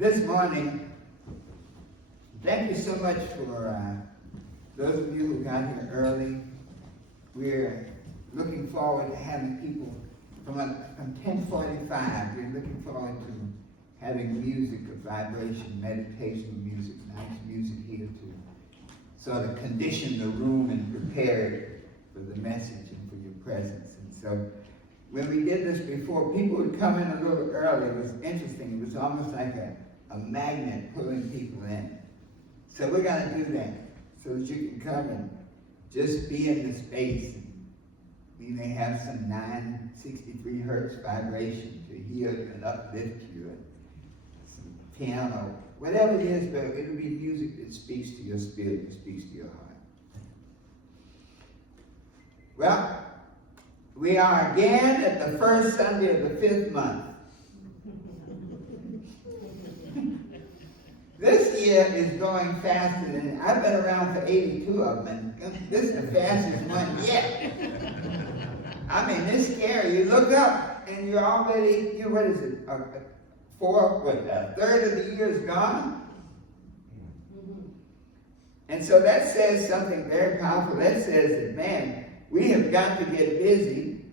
this morning, thank you so much for those of you who got here early. We're looking forward to having people from 10:45. We're looking forward to having music of vibration, meditation music, nice music here to sort of condition the room and prepare it for the message and for your presence. And so when we did this before, people would come in a little early. It was interesting. It was almost like a magnet pulling people in. So we're going to do that so that you can come and just be in the space. We may have some 963 hertz vibration to heal and uplift you, and some piano, whatever it is, but it'll be music that speaks to your spirit, that speaks to your heart. Well, we are again at the first Sunday of the 5th month. This year is going faster than, I've been around for 82 of them, and this is the fastest one yet. I mean, it's scary. You look up and you're already, what is it, a third of the year is gone? And so that says something very powerful. That says that, man, we have got to get busy,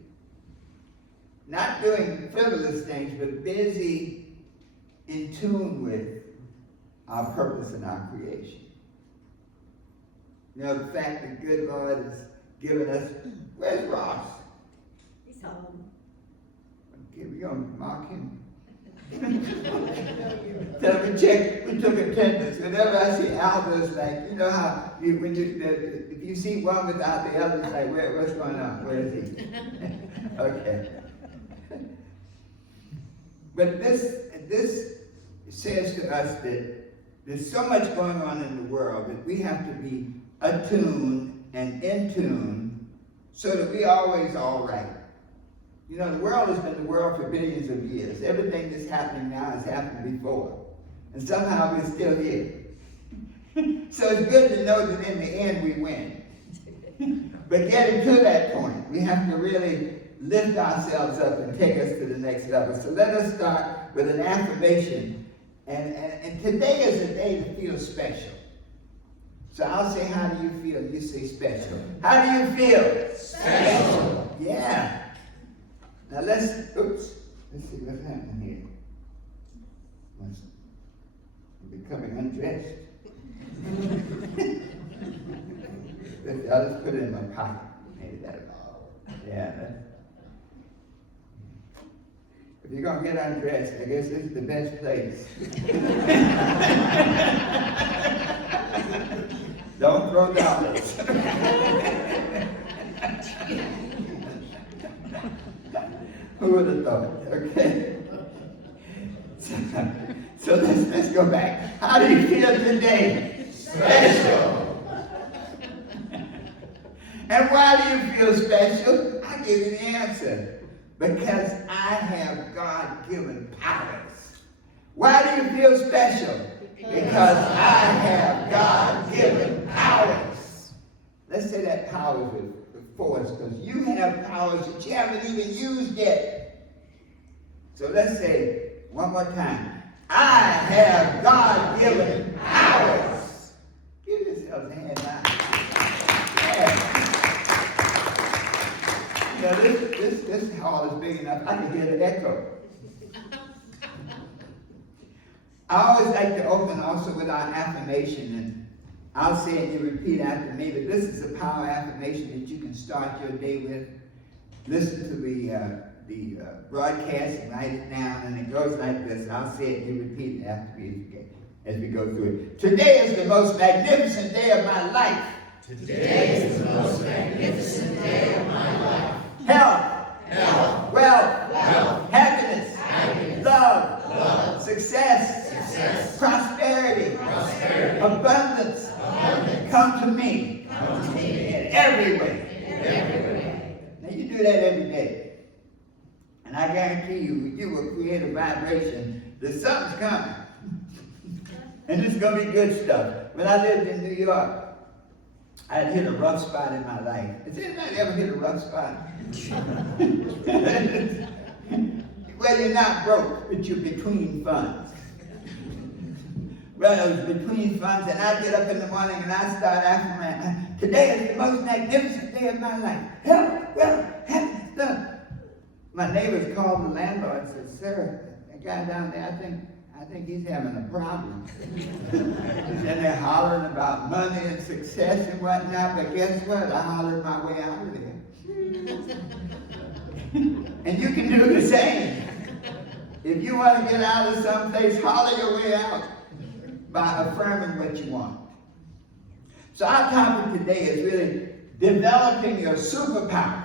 not doing frivolous things, but busy in tune with our purpose and our creation. You know, the fact that good Lord has given us, where's Ross? He's home. Okay, we're going to mark him. Tell him to check, we took attendance. Whenever I see Albert, like, you know how, if you see one without the other, it's like, what's going on? Where is he? Okay. But this says to us that there's so much going on in the world that we have to be attuned and in tune so that we're always all right. You know, the world has been the world for billions of years. Everything that's happening now has happened before. And somehow we're still here. So it's good to know that in the end we win. But getting to that point, we have to really lift ourselves up and take us to the next level. So let us start with an affirmation. And today is a day to feel special. So I'll say, how do you feel? You say special. How do you feel? Special. Yeah. Now let's see what's happening here. I'm becoming undressed. I'll just put it in my pocket. Maybe that'll. Yeah. If you're going to get undressed, I guess this is the best place. Don't throw dollars. Who would have thought? Okay. So let's go back. How do you feel today? Special. And why do you feel special? I'll give you the answer. Because I have God-given powers. Why do you feel special? Because I have God-given powers. Let's say that powers with force, because you have powers that you haven't even used yet. So let's say one more time. I have God-given powers. Give yourselves a hand now. Yeah. You know, this hall is big enough, I can hear the echo. I always like to open also with our affirmation, and I'll say it and you repeat after me, but this is a power affirmation that you can start your day with. Listen to the broadcast and write it down, and it goes like this. I'll say it and you repeat it after me as we go through it. Today is the most magnificent day of my life. Today is the most magnificent day of my life. Health, wealth, happiness, love, success, prosperity, abundance, come to me in every way. Now you do that every day. And I guarantee you will create a vibration that something's coming. And it's going to be good stuff. When I lived in New York, I had hit a rough spot in my life. Has anybody ever hit a rough spot? Well, you're not broke, but you're between funds. Well, it was between funds, and I get up in the morning and I start asking myself, today is the most magnificent day of my life. Happy stuff. My neighbors called the landlord and said, sir, that guy down there, I think he's having a problem. And they're hollering about money and success and whatnot, but guess what? I hollered my way out of there. And you can do the same. If you want to get out of some place, holler your way out by affirming what you want. So our topic today is really developing your superpowers.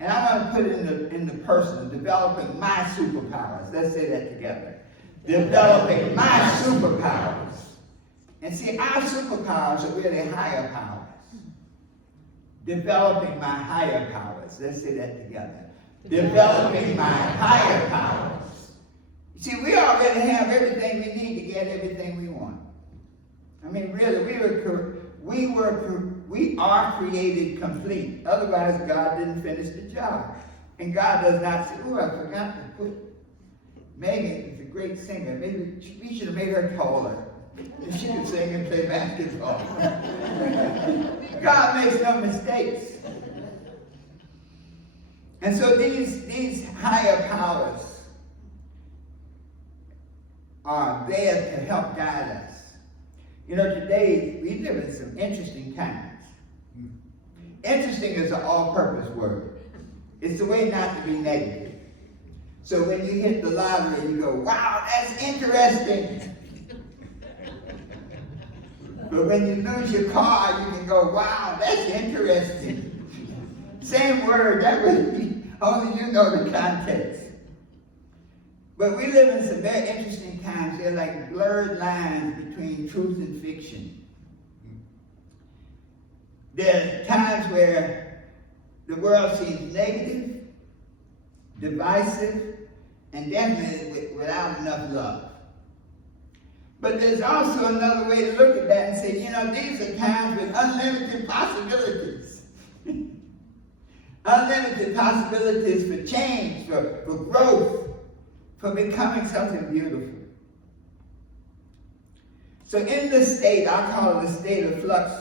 And I want to put it in the personal, developing my superpowers. Let's say that together. Developing my superpowers. And see, our superpowers are really higher powers. Developing my higher powers. Let's say that together. Developing my higher powers. You see, we already have everything we need to get everything we want. I mean, really, we are created complete. Otherwise, God didn't finish the job. And God does not say, oh, I forgot to put Megan is a great singer. Maybe we should have made her taller. She could sing and play basketball. God makes no mistakes. And so these higher powers are there to help guide us. You know, today we live in some interesting times. Interesting is an all-purpose word. It's the way not to be negative. So when you hit the lottery, you go, wow, that's interesting. But when you lose your car, you can go, wow, that's interesting. Same word, that would be, only you know the context. But we live in some very interesting times. They're like blurred lines between truth and fiction. There are times where the world seems negative, divisive, and definitely without enough love. But there's also another way to look at that and say, you know, these are times with unlimited possibilities. Unlimited possibilities for change, for growth, for becoming something beautiful. So in this state, I call it a state of flux,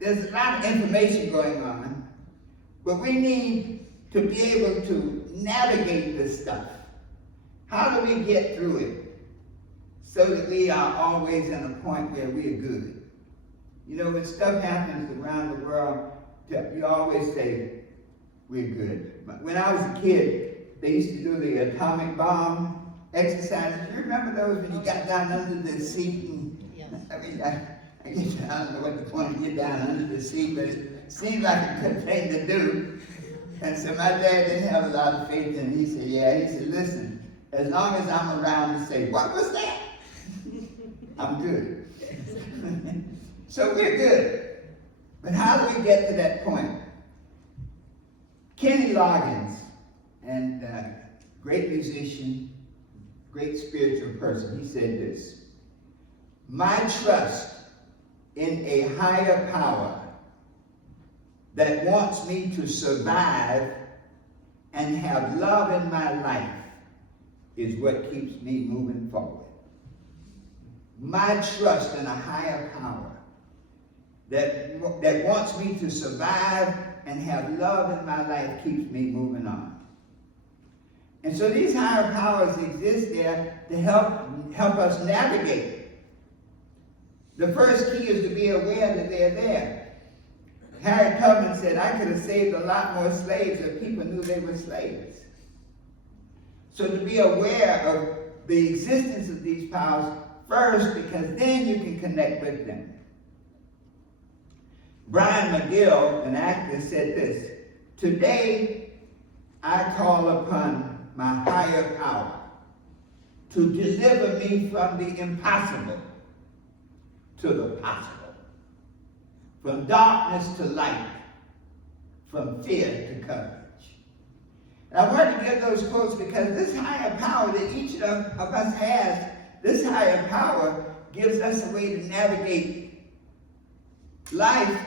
there's a lot of information going on, but we need to be able to navigate this stuff. How do we get through it so that we are always in a point where we are good? You know, when stuff happens around the world, you always say, we're good. But when I was a kid, they used to do the atomic bomb exercises. You remember those when you got down under the seat? And, Yes. I mean, I guess I don't know what the point of get down under the seat, but it seemed like a good thing to do. And so my dad didn't have a lot of faith in it. He said, yeah, he said, listen, as long as I'm around to say, what was that? I'm good. So we're good. But how do we get to that point? Kenny Loggins, and great musician, great spiritual person, he said this: my trust in a higher power that wants me to survive and have love in my life is what keeps me moving forward. My trust in a higher power that wants me to survive and have love in my life keeps me moving on. And so these higher powers exist there to help us navigate. The first key is to be aware that they're there. Harriet Tubman said, I could have saved a lot more slaves if people knew they were slaves. So to be aware of the existence of these powers first, because then you can connect with them. Brian McGill, an actor, said this: today I call upon my higher power to deliver me from the impossible to the possible, from darkness to light, from fear to courage. And I wanted to give those quotes because this higher power that each of us has, this higher power gives us a way to navigate life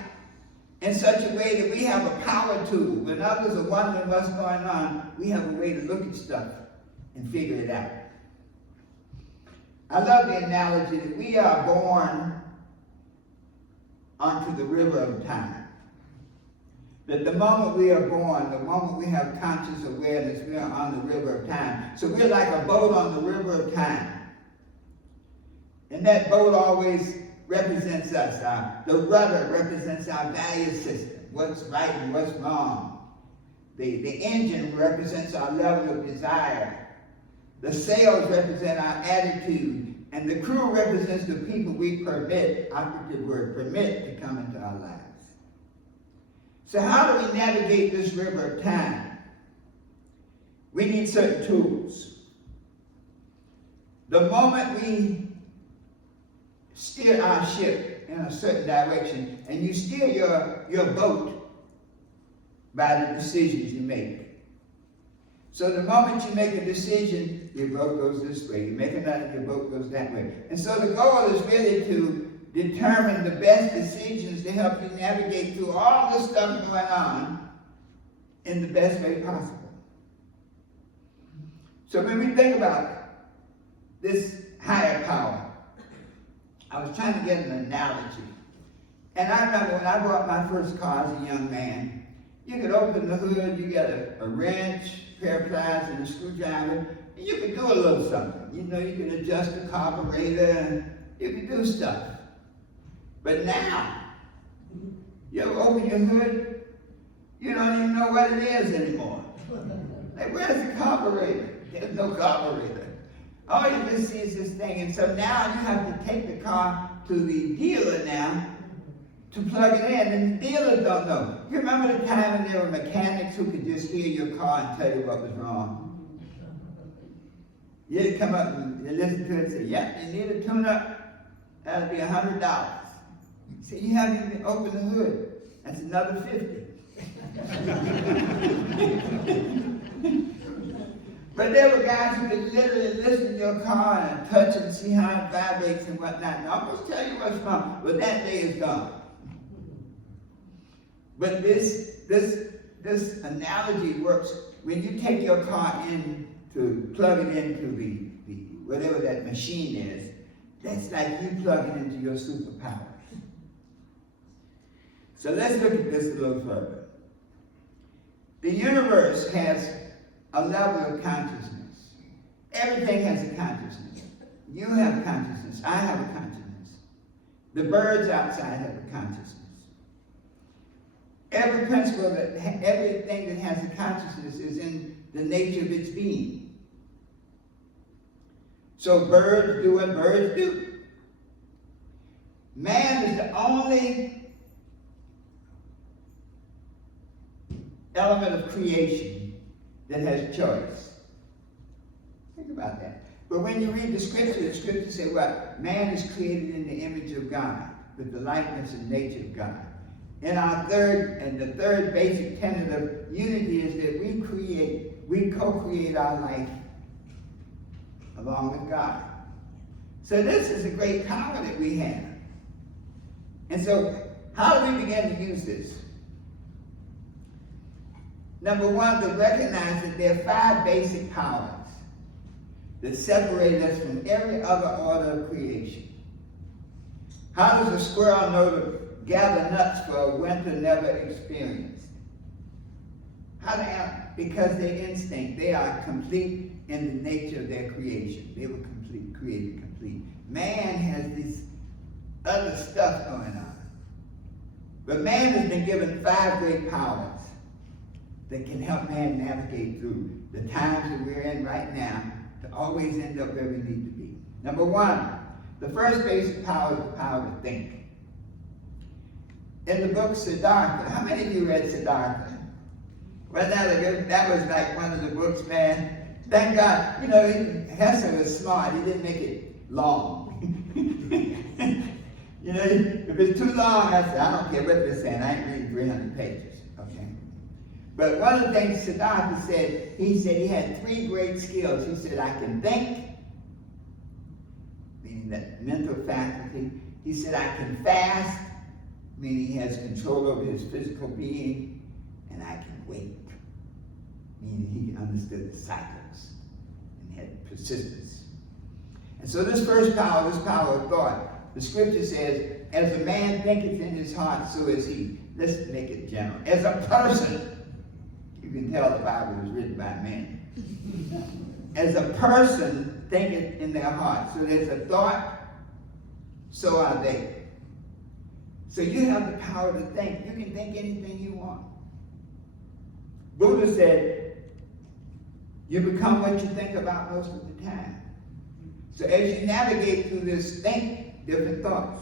in such a way that we have a power tool. When others are wondering what's going on, we have a way to look at stuff and figure it out. I love the analogy that we are born onto the river of time. That the moment we are born, the moment we have conscious awareness, we are on the river of time. So we're like a boat on the river of time. And that boat always represents us. The rudder represents our value system, what's right and what's wrong. The engine represents our level of desire. The sails represent our attitude. And the crew represents the people we permit, operative word, permit to come into our lives. So how do we navigate this river of time? We need certain tools. The moment we steer our ship in a certain direction, and you steer your boat by the decisions you make. So the moment you make a decision, your boat goes this way. You make another, your boat goes that way. And so the goal is really to determine the best decisions to help you navigate through all the stuff going on in the best way possible. So when we think about this higher power, I was trying to get an analogy. And I remember when I bought my first car as a young man, you could open the hood, you get a wrench, pair of pliers, and a screwdriver, and you could do a little something. You know, you could adjust the carburetor, and you could do stuff. But now, you ever open your hood, you don't even know what it is anymore. Like, where's the carburetor? There's no carburetor. All you just see is this thing. And so now you have to take the car to the dealer now to plug it in, and the dealers don't know. You remember the time when there were mechanics who could just hear your car and tell you what was wrong? You'd come up and listen to it and say, yep, you need a tune-up, that'll be $100. So you haven't even opened the hood. That's another $50. But there were guys who could literally listen to your car and touch it and see how it vibrates and whatnot. And almost tell you what's wrong. But that day is gone. But this analogy works when you take your car in to plug it into the whatever that machine is. That's like you plugging into your superpowers. So let's look at this a little further. The universe has a level of consciousness. Everything has a consciousness. You have consciousness. I have a consciousness. The birds outside have a consciousness. Every principle everything that has a consciousness is in the nature of its being. So birds do what birds do. Man is the only element of creation that has choice. Think about that. But when you read the scripture says what? Man is created in the image of God, with the likeness and nature of God. And the third basic tenet of unity is that we co-create our life along with God. So this is a great power that we have. And so, how do we begin to use this? Number one, to recognize that there are 5 basic powers that separate us from every other order of creation. How does a squirrel know to gather nuts for a winter never experienced? Because their instinct, they are complete in the nature of their creation. They were created complete. Man has this other stuff going on. But man has been given 5 great powers that can help man navigate through the times that we're in right now to always end up where we need to be. Number one, the first basic power is the power to think. In the book Siddhartha, how many of you read Siddhartha? Well, that was like one of the books, man. Thank God, you know, Hesse was smart. He didn't make it long. You know, if it's too long, I said, I don't care what they're saying. I ain't reading 300 pages, okay? But one of the things Siddhartha said, he said he had 3 great skills. He said, I can think, meaning that mental faculty. He said, I can fast, meaning he has control over his physical being, and I can wait, meaning he understood the cycles and had persistence. And so this first power, this power of thought, the scripture says, as a man thinketh in his heart, so is he. Let's make it general. As a person, you can tell the Bible was written by men. As a person thinketh in their heart. So there's a thought, so are they. So you have the power to think. You can think anything you want. Buddha said, you become what you think about most of the time. So as you navigate through this, think different thoughts.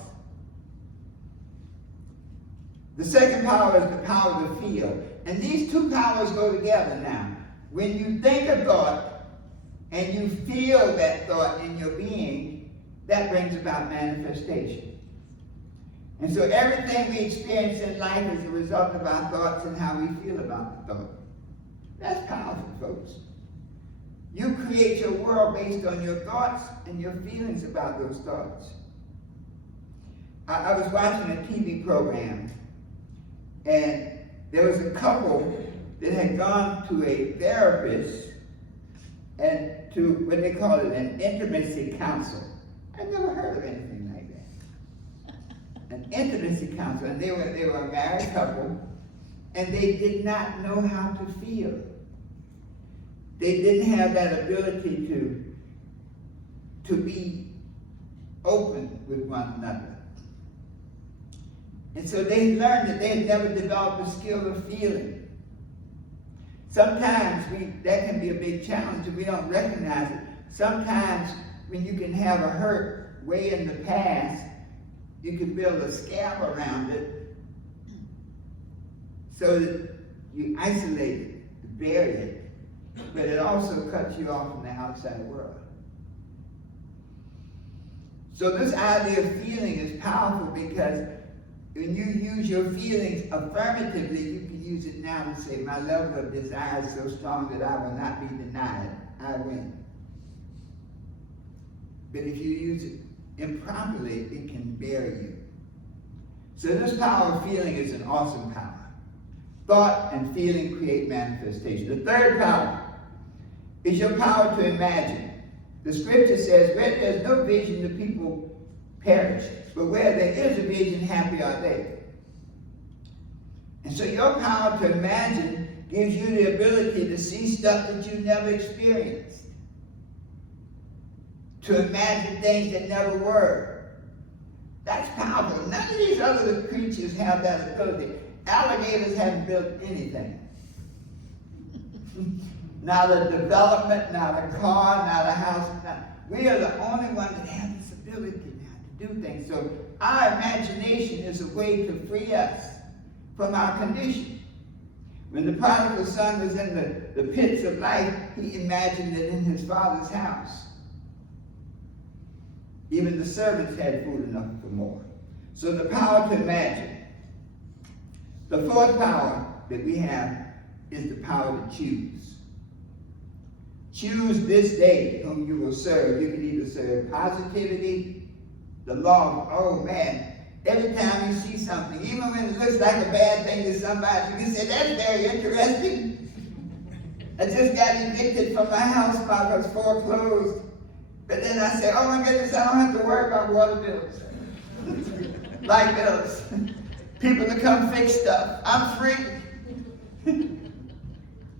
The second power is the power to feel. And these two powers go together now. When you think a thought and you feel that thought in your being, that brings about manifestation. And so everything we experience in life is a result of our thoughts and how we feel about the thought. That's powerful, folks. You create your world based on your thoughts and your feelings about those thoughts. I was watching a TV program, and there was a couple that had gone to a therapist and to what they call it, an intimacy counsel. I never heard of anything like that. An intimacy counsel, and they were a married couple, and they did not know how to feel. They didn't have that ability to be open with one another. And so they learned that they had never developed the skill of feeling. Sometimes that can be a big challenge and we don't recognize it. Sometimes when you can have a hurt way in the past, you can build a scab around it so that you isolate it, bury it, but it also cuts you off from the outside world. So this idea of feeling is powerful because when you use your feelings affirmatively, you can use it now to say, my level of desire is so strong that I will not be denied. I win. But if you use it improperly, it can bury you. So this power of feeling is an awesome power. Thought and feeling create manifestation. The third power is your power to imagine. The scripture says, where there's no vision, the people perish. But where there is a vision, happy are they. And so your power to imagine gives you the ability to see stuff that you never experienced. To imagine things that never were. That's powerful. None of these other creatures have that ability. Alligators haven't built anything. Not a development, not a car, not a house. We are the only ones that have this ability now to do things. So our imagination is a way to free us from our condition. When the prodigal son was in the pits of life, he imagined it in his father's house. Even the servants had food enough for more. So the power to imagine. The fourth power that we have is the power to choose. Choose this day whom you will serve. You can either serve positivity, the law. Oh man, every time you see something, even when it looks like a bad thing to somebody, you can say, that's very interesting. I just got evicted from my house because I was foreclosed. But then I say, oh my goodness, I don't have to worry about water bills, light bills, people to come fix stuff. I'm free.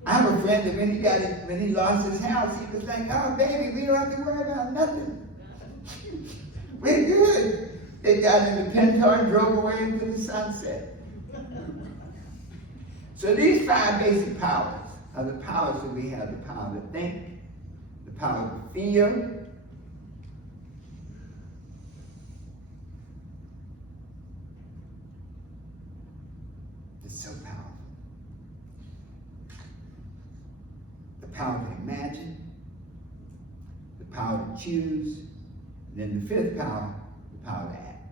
I have a friend that when he lost his house, he was like, oh baby, we don't have to worry about nothing. We're good. They got in the Pinto and drove away into the sunset. So these five basic powers are the powers that we have: the power to think, the power to feel, it's so powerful. The power to imagine, the power to choose, and then the fifth power, the power to act.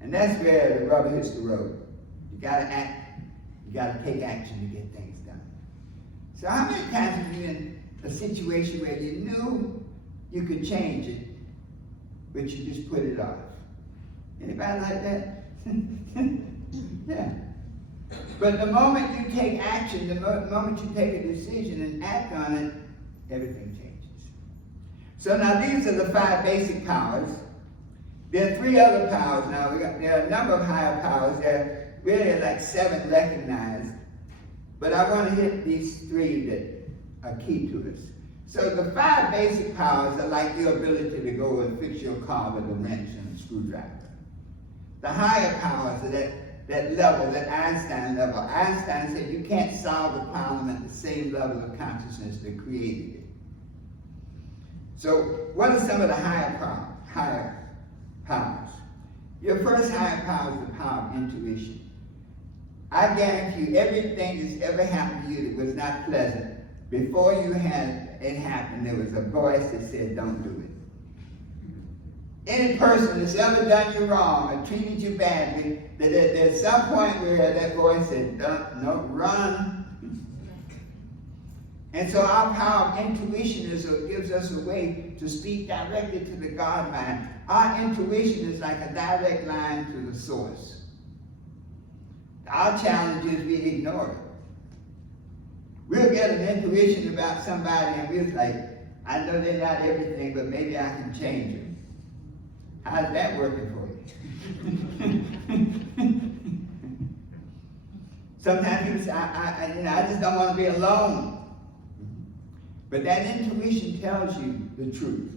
And that's where the rubber hits the road. You gotta act, you gotta take action to get things done. So how many times have you been in a situation where you knew you could change it, but you just put it off? Anybody like that? Yeah. But the moment you take action, the moment you take a decision and act on it, everything changes. So now these are the 5 basic powers. There are 3 other powers now. There are a number of higher powers. There are really like 7 recognized. But I want to hit these 3 that are key to us. So the 5 basic powers are like your ability to go and fix your car with a wrench and a screwdriver. The higher powers are that level, that Einstein level. Einstein said you can't solve a problem at the same level of consciousness that created it. So what are some of the higher powers? Your first higher power is the power of intuition. I guarantee you everything that's ever happened to you that was not pleasant, before you had it happen, there was a voice that said, don't do it. Any person that's ever done you wrong or treated you badly, that there's some point where that voice said, no, run. And so our power of intuition gives us a way to speak directly to the God mind. Our intuition is like a direct line to the source. Our challenge is we ignore it. We'll get an intuition about somebody and we're like, I know they're not everything, but maybe I can change them. How's that working for you? Sometimes people say, I just don't want to be alone. But that intuition tells you the truth.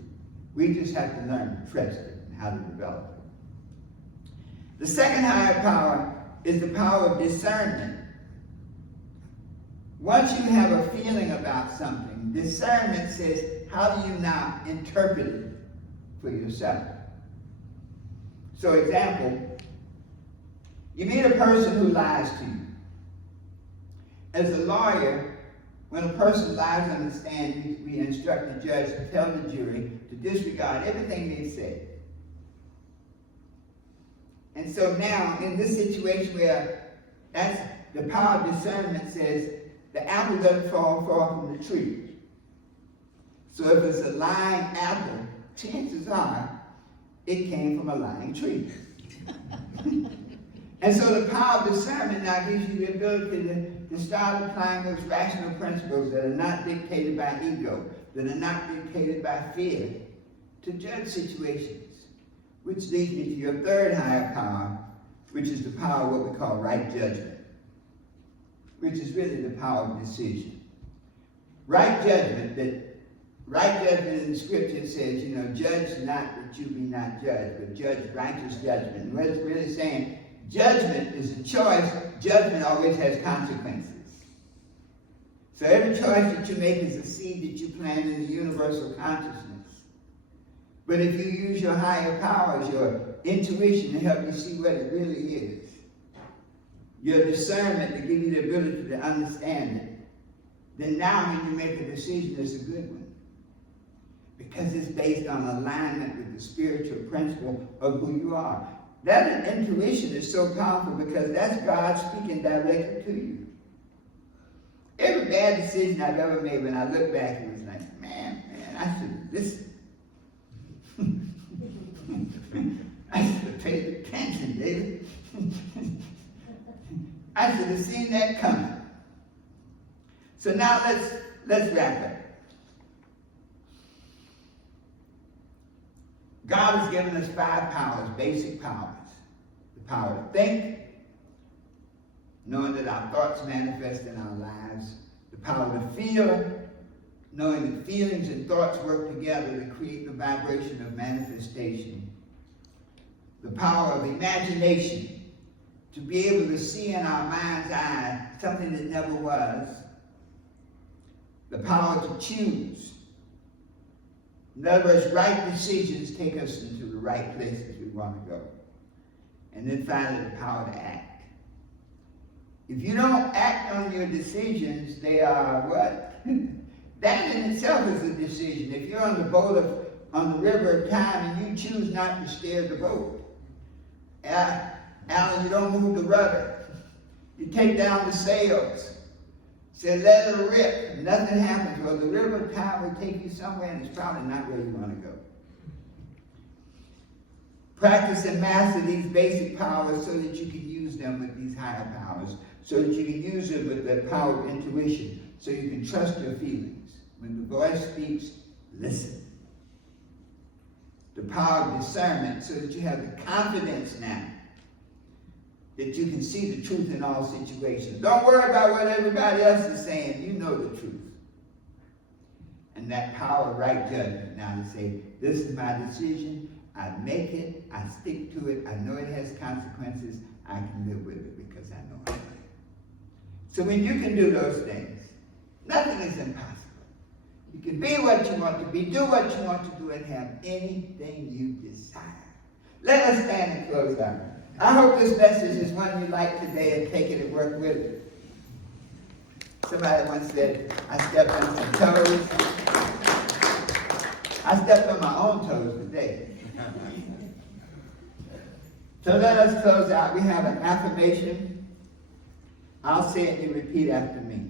We just have to learn to trust it and how to develop it. The second higher power is the power of discernment. Once you have a feeling about something, discernment says, how do you now interpret it for yourself? So example, you meet a person who lies to you. As a lawyer, when a person lies on the stand, we instruct the judge to tell the jury to disregard everything they say. And so now, in this situation where that's the power of discernment says, the apple doesn't fall far from the tree. So if it's a lying apple, chances are it came from a lying tree. And so the power of discernment now gives you the ability to start applying those rational principles that are not dictated by ego, that are not dictated by fear, to judge situations. Which leads me to your third higher power, which is the power of what we call right judgment, which is really the power of decision. Right judgment in Scripture says, judge not that you be not judged, but judge righteous judgment. And what it's really saying, judgment is a choice. Judgment always has consequences. So every choice that you make is a seed that you plant in the universal consciousness. But if you use your higher powers, your intuition to help you see what it really is, your discernment to give you the ability to understand it, then now when you make a decision, it's a good one. Because it's based on alignment with the spiritual principle of who you are. That intuition is so powerful because that's God speaking directly to you. Every bad decision I've ever made, when I look back, it was like, man, I should have listened. I should have paid attention, David. I should have seen that coming. So now let's wrap up. God has given us 5 powers, basic powers. The power to think, knowing that our thoughts manifest in our lives. The power to feel, knowing that feelings and thoughts work together to create the vibration of manifestation. The power of imagination, to be able to see in our mind's eye something that never was. The power to choose. In other words, right decisions take us into the right places we want to go. And then finally, the power to act. If you don't act on your decisions, they are what? That in itself is a decision. If you're on the river of time and you choose not to steer the boat, Alan, you don't move the rudder. You take down the sails. Say, let it rip. Nothing happens. Well, the river of time will take you somewhere and it's probably not where you want to go. Practice and master these basic powers so that you can use them with these higher powers, so that you can use them with the power of intuition, so you can trust your feelings. When the voice speaks, listen. the power of discernment, so that you have the confidence now that you can see the truth in all situations. Don't worry about what everybody else is saying. You know the truth. And that power of right judgment now to say, this is my decision. I make it. I stick to it. I know it has consequences. I can live with it because I know I'm right. So when you can do those things, nothing is impossible. You can be what you want to be, do what you want to do, and have anything you desire. Let us stand and close out. I hope this message is one you like today and take it and work with it. Somebody once said, I stepped on some toes. I stepped on my own toes today. So let us close out. We have an affirmation. I'll say it and you repeat after me.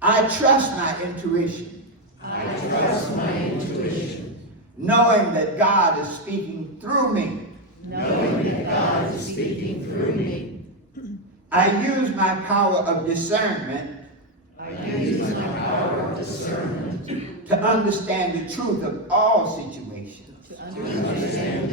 I trust my intuition. I trust my intuition. Knowing that God is speaking through me. Knowing that God is speaking through me. I use my power of discernment. I use my power of discernment To understand the truth of all situations. to understand